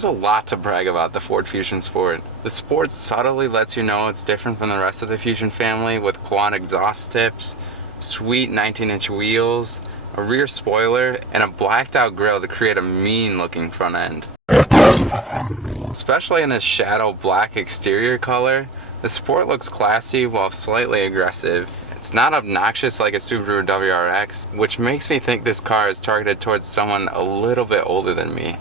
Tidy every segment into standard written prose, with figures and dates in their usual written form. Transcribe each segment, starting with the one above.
There's a lot to brag about the Ford Fusion Sport. The Sport subtly lets you know it's different from the rest of the Fusion family with quad exhaust tips, sweet 19-inch wheels, a rear spoiler, and a blacked out grille to create a mean looking front end. Especially in this shadow black exterior color, the Sport looks classy while slightly aggressive. It's not obnoxious like a Subaru WRX, which makes me think this car is targeted towards someone a little bit older than me.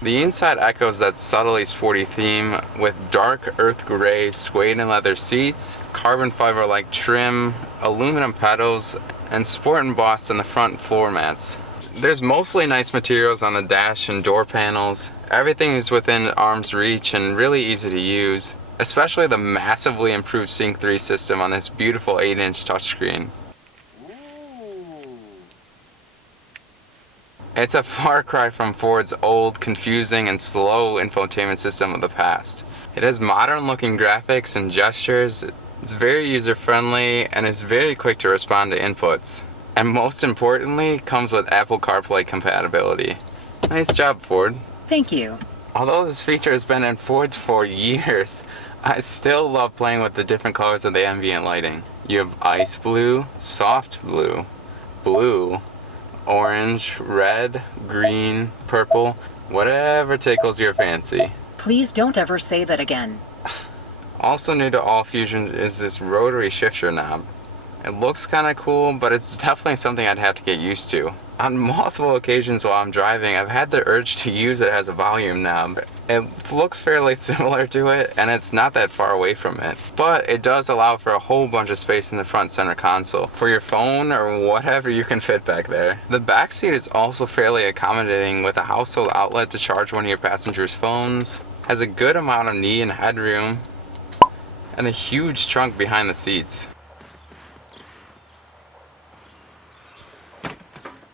The inside echoes that subtly sporty theme with dark earth gray suede and leather seats, carbon fiber like trim, aluminum pedals, and sport embossed on the front floor mats. There's mostly nice materials on the dash and door panels. Everything is within arm's reach and really easy to use, especially the massively improved Sync 3 system on this beautiful 8-inch touchscreen. It's a far cry from Ford's old, confusing, and slow infotainment system of the past. It has modern-looking graphics and gestures, it's very user-friendly, and is very quick to respond to inputs. And most importantly, comes with Apple CarPlay compatibility. Nice job, Ford. Thank you. Although this feature has been in Fords for years, I still love playing with the different colors of the ambient lighting. You have ice blue, soft blue, blue, orange, red, green, purple, whatever tickles your fancy. Please don't ever say that again. Also new to all Fusions is this rotary shifter knob. It looks kind of cool, but it's definitely something I'd have to get used to. On multiple occasions while I'm driving, I've had the urge to use it as a volume knob. It looks fairly similar to it, and it's not that far away from it. But it does allow for a whole bunch of space in the front center console for your phone or whatever you can fit back there. The back seat is also fairly accommodating with a household outlet to charge one of your passengers' phones, has a good amount of knee and headroom, and a huge trunk behind the seats.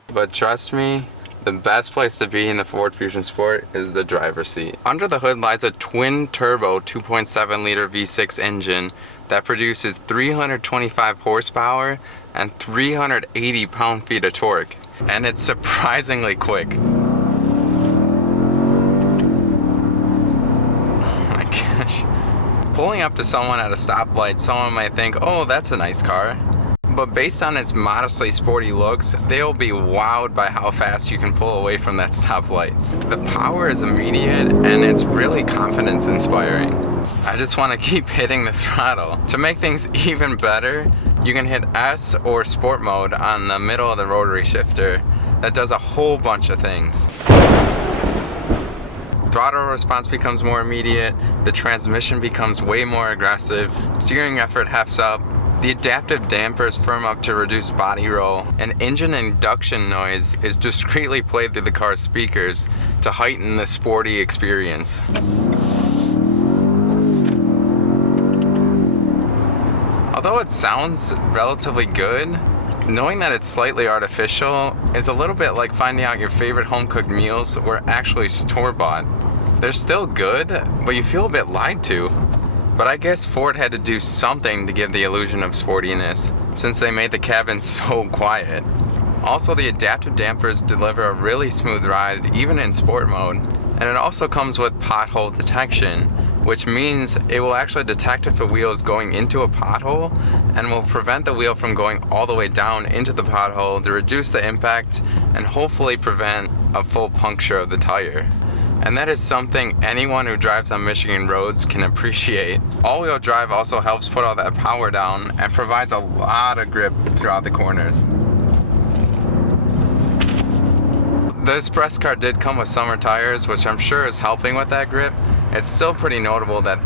But trust me, the best place to be in the Ford Fusion Sport is the driver's seat. Under the hood lies a twin-turbo 2.7-liter V6 engine that produces 325 horsepower and 380 pound-feet of torque, and it's surprisingly quick. Oh my gosh. Pulling up to someone at a stoplight, someone might think, oh, that's a nice car. But based on its modestly sporty looks, they'll be wowed by how fast you can pull away from that stoplight. The power is immediate and it's really confidence inspiring. I just want to keep hitting the throttle. To make things even better, you can hit S or Sport mode on the middle of the rotary shifter. That does a whole bunch of things. Throttle response becomes more immediate, the transmission becomes way more aggressive, steering effort hefts up, the adaptive dampers firm up to reduce body roll, and engine induction noise is discreetly played through the car's speakers to heighten the sporty experience. Although it sounds relatively good, knowing that it's slightly artificial is a little bit like finding out your favorite home-cooked meals were actually store-bought. They're still good, but you feel a bit lied to. But I guess Ford had to do something to give the illusion of sportiness, since they made the cabin so quiet. Also, the adaptive dampers deliver a really smooth ride, even in sport mode. And it also comes with pothole detection, which means it will actually detect if a wheel is going into a pothole and will prevent the wheel from going all the way down into the pothole to reduce the impact and hopefully prevent a full puncture of the tire. And that is something anyone who drives on Michigan roads can appreciate. All-wheel drive also helps put all that power down and provides a lot of grip throughout the corners. The Express car did come with summer tires, which I'm sure is helping with that grip. It's still pretty notable that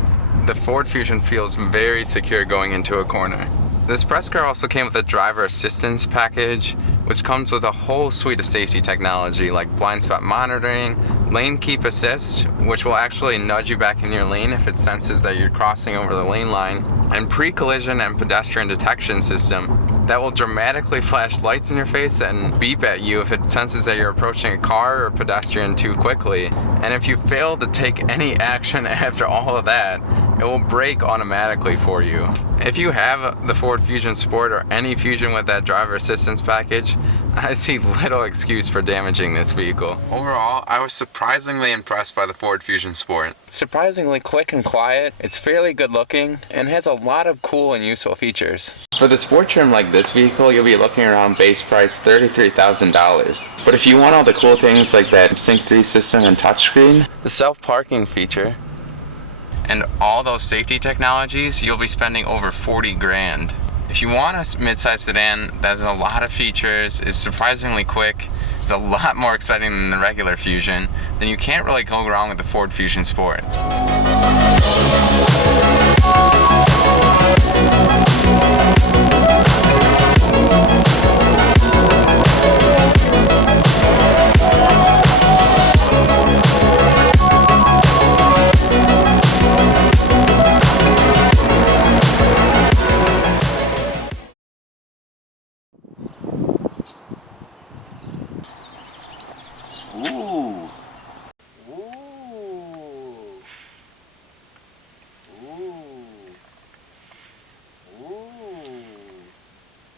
the Ford Fusion feels very secure going into a corner. The Express car also came with a driver assistance package, which comes with a whole suite of safety technology like blind spot monitoring, lane keep assist, which will actually nudge you back in your lane if it senses that you're crossing over the lane line, and pre-collision and pedestrian detection system that will dramatically flash lights in your face and beep at you if it senses that you're approaching a car or pedestrian too quickly. And if you fail to take any action after all of that, it will brake automatically for you. If you have the Ford Fusion Sport or any Fusion with that driver assistance package, I see little excuse for damaging this vehicle. Overall, I was surprisingly impressed by the Ford Fusion Sport. Surprisingly quick and quiet, it's fairly good looking, and has a lot of cool and useful features. For the sport trim like this vehicle, you'll be looking around base price $33,000. But if you want all the cool things like that Sync 3 system and touchscreen, the self-parking feature, and all those safety technologies, you'll be spending over 40 grand. If you want a midsize sedan that has a lot of features, is surprisingly quick, is a lot more exciting than the regular Fusion, then you can't really go wrong with the Ford Fusion Sport.